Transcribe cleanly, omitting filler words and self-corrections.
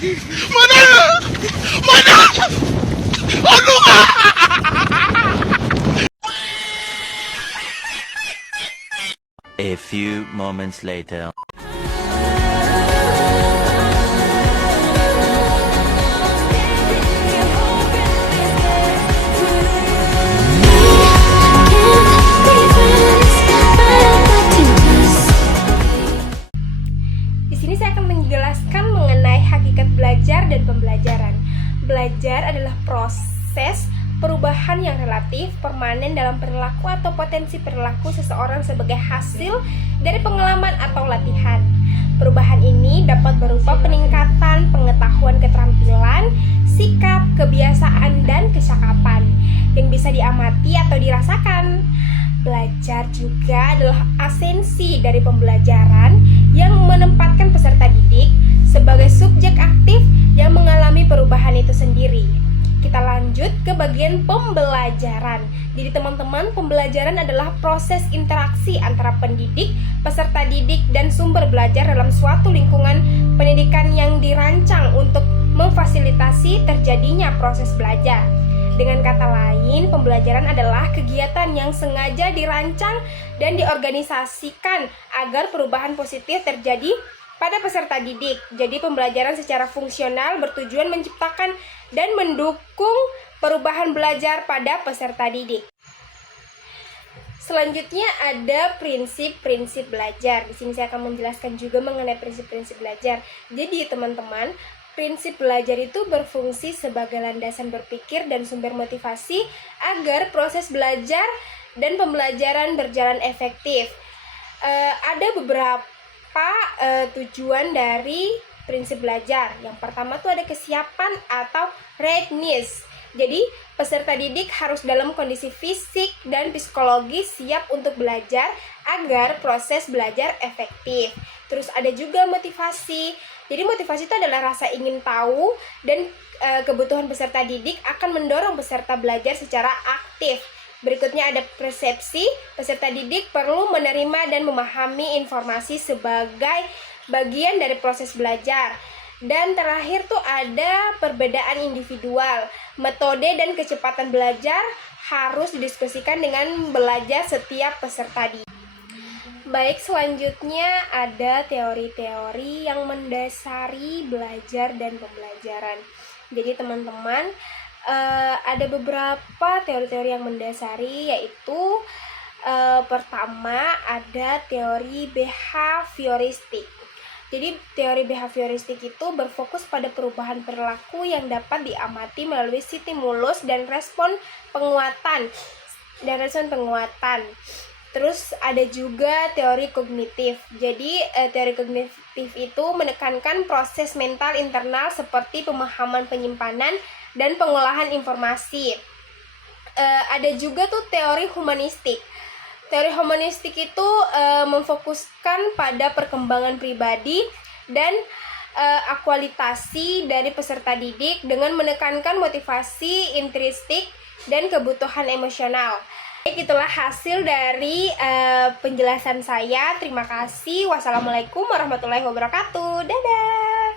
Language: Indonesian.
Mana? Mana? Aduh! A few moments later. Di sini saya akan menjelaskan mengenai hakikat belajar dan pembelajaran. Belajar adalah proses perubahan yang relatif, permanen dalam perilaku atau potensi perilaku seseorang sebagai hasil dari pengalaman atau latihan. Perubahan ini dapat berupa peningkatan pengetahuan, keterampilan, sikap, kebiasaan, dan kecakapan yang bisa diamati atau dirasakan. Belajar juga adalah esensi dari pembelajaran yang menempatkan peserta didik sebagai subjek aktif yang mengalami perubahan itu sendiri. Kita lanjut ke bagian pembelajaran. Jadi teman-teman, pembelajaran adalah proses interaksi antara pendidik, peserta didik, dan sumber belajar dalam suatu lingkungan pendidikan yang dirancang untuk memfasilitasi terjadinya proses belajar. Dengan kata lain, pembelajaran adalah kegiatan yang sengaja dirancang dan diorganisasikan agar perubahan positif terjadi pada peserta didik. Jadi pembelajaran secara fungsional bertujuan menciptakan dan mendukung perubahan belajar pada peserta didik. Selanjutnya ada prinsip-prinsip belajar. Di sini saya akan menjelaskan juga mengenai prinsip-prinsip belajar. Jadi teman-teman, prinsip belajar itu berfungsi sebagai landasan berpikir dan sumber motivasi agar proses belajar dan pembelajaran berjalan efektif. Ada beberapa tujuan dari prinsip belajar. Yang pertama tuh ada kesiapan atau readiness. Jadi peserta didik harus dalam kondisi fisik dan psikologis siap untuk belajar agar proses belajar efektif. Terus ada juga motivasi. Jadi motivasi itu adalah rasa ingin tahu dan kebutuhan peserta didik akan mendorong peserta belajar secara aktif. Berikutnya ada persepsi. Peserta didik perlu menerima dan memahami informasi sebagai bagian dari proses belajar. Dan terakhir tuh ada perbedaan individual. Metode dan kecepatan belajar harus didiskusikan dengan belajar setiap peserta didik. Baik, selanjutnya ada teori-teori yang mendasari belajar dan pembelajaran. Jadi teman-teman, ada beberapa teori-teori yang mendasari, yaitu pertama ada teori behavioristik. Jadi teori behavioristik itu berfokus pada perubahan perilaku yang dapat diamati melalui stimulus dan respon penguatan. Terus ada juga teori kognitif. Jadi teori kognitif itu menekankan proses mental internal seperti pemahaman, penyimpanan, dan pengolahan informasi. Ada juga tuh teori humanistik. Teori humanistik itu memfokuskan pada perkembangan pribadi dan akualitasi dari peserta didik dengan menekankan motivasi intrinsik dan kebutuhan emosional. Baik, itulah hasil dari penjelasan saya. Terima kasih. Wassalamualaikum warahmatullahi wabarakatuh. Dadah.